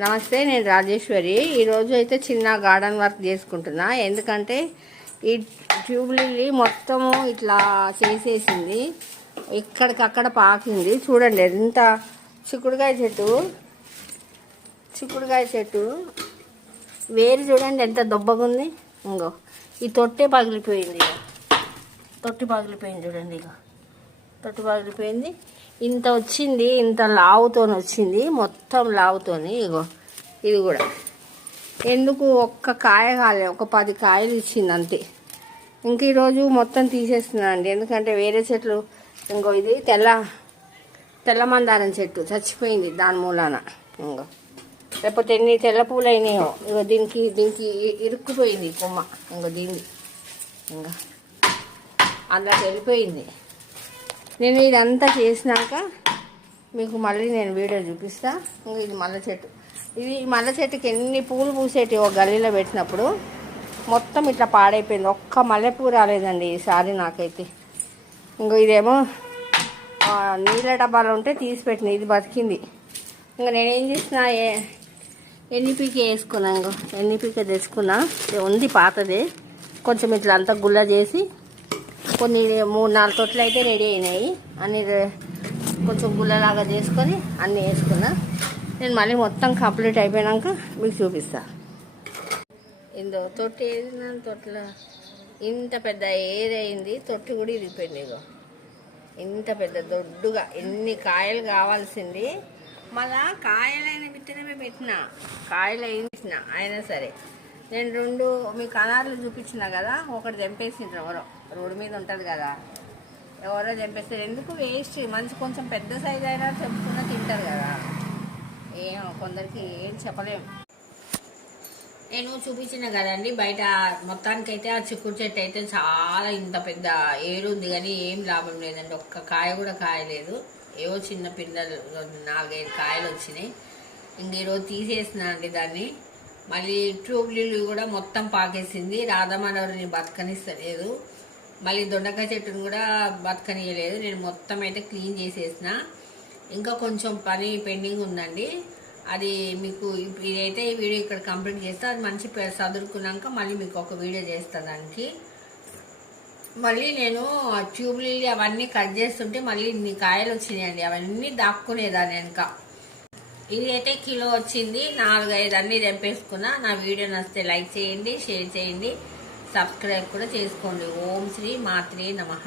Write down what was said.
నమస్తే, నేను రాజేశ్వరి. ఈరోజు అయితే చిన్న గార్డెన్ వర్క్ చేసుకుంటున్నా. ఎందుకంటే ఈ ట్యూబ్ లిల్లీ మొత్తము ఇట్లా చేసేసింది, ఇక్కడికక్కడ పాకింది. చూడండి ఎంత చిక్కుడుకాయ చెట్టు వేరు చూడండి ఎంత దొబ్బగుంది. ఇంకో ఈ తొట్టి పగిలిపోయింది చూడండి. ఇక తొట్టి పగిలిపోయింది. ఇంత వచ్చింది, ఇంత లావుతోని వచ్చింది, మొత్తం లావుతోని. ఇగో ఇది కూడా ఎందుకు ఒక్క కాయ కాలే, ఒక 10 కాయలు ఇచ్చింది అంతే. ఇంక ఈరోజు మొత్తం తీసేస్తున్నాను అండి, ఎందుకంటే వేరే చెట్లు ఇంకో ఇది తెల్ల మందారం చెట్టు చచ్చిపోయింది దాని మూలాన. ఇంకో లేకపోతే ఎన్ని తెల్ల పూలు అయినాయో. ఇగో దీనికి ఇరుక్కుపోయింది కొమ్మ. ఇంకో దీన్ని ఇంకా అందులో వెళ్ళిపోయింది. నేను ఇదంతా చేసినాక మీకు మళ్ళీ నేను వీడియో చూపిస్తా. ఇంకా ఇది మల్ల చెట్టుకి ఎన్ని పూలు పూసేటి ఒక గల్లీలో పెట్టినప్పుడు మొత్తం ఇట్లా పాడైపోయింది. ఒక్క మల్లెపూ రాలేదండి ఈసారి నాకైతే. ఇంకో ఇదేమో నీళ్ళ డబ్బాలు ఉంటే తీసి పెట్టింది, ఇది బతికింది. ఇంకా నేనేం చేసిన, ఎన్నిపీక వేసుకున్నా. ఇంకో ఎన్నిపీక తెచ్చుకున్నా, ఉంది పాతదే. కొంచెం ఇట్లా అంతా గుల్ల చేసి కొన్ని 3-4 తొట్లు అయితే రెడీ అయినాయి. అన్నీ కొంచెం గుల్లలాగా చేసుకొని అన్నీ వేసుకున్నా. నేను మళ్ళీ మొత్తం కంప్లీట్ అయిపోయాక మీకు చూపిస్తా. ఇందో తొట్టి వేసిన తొట్ల ఇంత పెద్ద ఏర్ అయింది, తొట్టి కూడా ఇరిగిపోయింది. ఇగో ఇంత పెద్ద దొడ్డుగా ఎన్ని కాయలు కావాల్సింది. మళ్ళా కాయలైన విత్తనమే పెట్టిన, అయినా సరే నేను 2 మీకు అనార్లు చూపించిన కదా, ఒకటి తెంపేసిండ్రు ఎవరో. రోడ్డు మీద ఉంటుంది కదా, ఎవరో తెంపేస్తారు. ఎందుకు వేస్ట్, మంచి కొంచెం పెద్ద సైజ్ అయినా తెంపుకున్నా తింటారు కదా. కొందరికి ఏం చెప్పలేము. నేను చూపించిన కదండి బయట. మొత్తానికైతే ఆ చిక్కుడు చెట్టు అయితే చాలా ఇంత పెద్ద ఏడు ఉంది, కానీ ఏం లాభం లేదండి. ఒక్క కాయ కూడా కాయలేదు. ఏవో చిన్న పిల్లలు 4-5 కాయలు వచ్చినాయి. ఇంక ఈరోజు తీసేసిన అండి దాన్ని. మళ్ళీ ట్యూబ్ లిల్లీ కూడా మొత్తం పాకేసింది. రాధామానవరిని బతకనిస్తలేదు. మళ్ళీ దొండకాయ చెట్టును కూడా బతకనియలేదు. నేను మొత్తం అయితే క్లీన్ చేసేసిన. ఇంకా కొంచెం పని పెండింగ్ ఉందండి. అది మీకు ఇదైతే ఈ వీడియో ఇక్కడ కంప్లీట్ చేస్తే అది మంచి చదువుకున్నాక మళ్ళీ మీకు ఒక వీడియో చేస్తాను దానికి. మళ్ళీ నేను ట్యూబ్ లిల్లీ అవన్నీ కట్ చేస్తుంటే మళ్ళీ ఇన్ని కాయలు వచ్చినాయండి. అవన్నీ దాక్కునేదాన్ని వెనక. ఇది అయితే కిలో వచ్చింది. 4-5 అన్నీ తెంపేసుకున్నా. నా వీడియో నచ్చితే లైక్ చేయండి, షేర్ చేయండి, సబ్స్క్రైబ్ కూడా చేసుకోండి. ఓం శ్రీ మాత్రే నమః.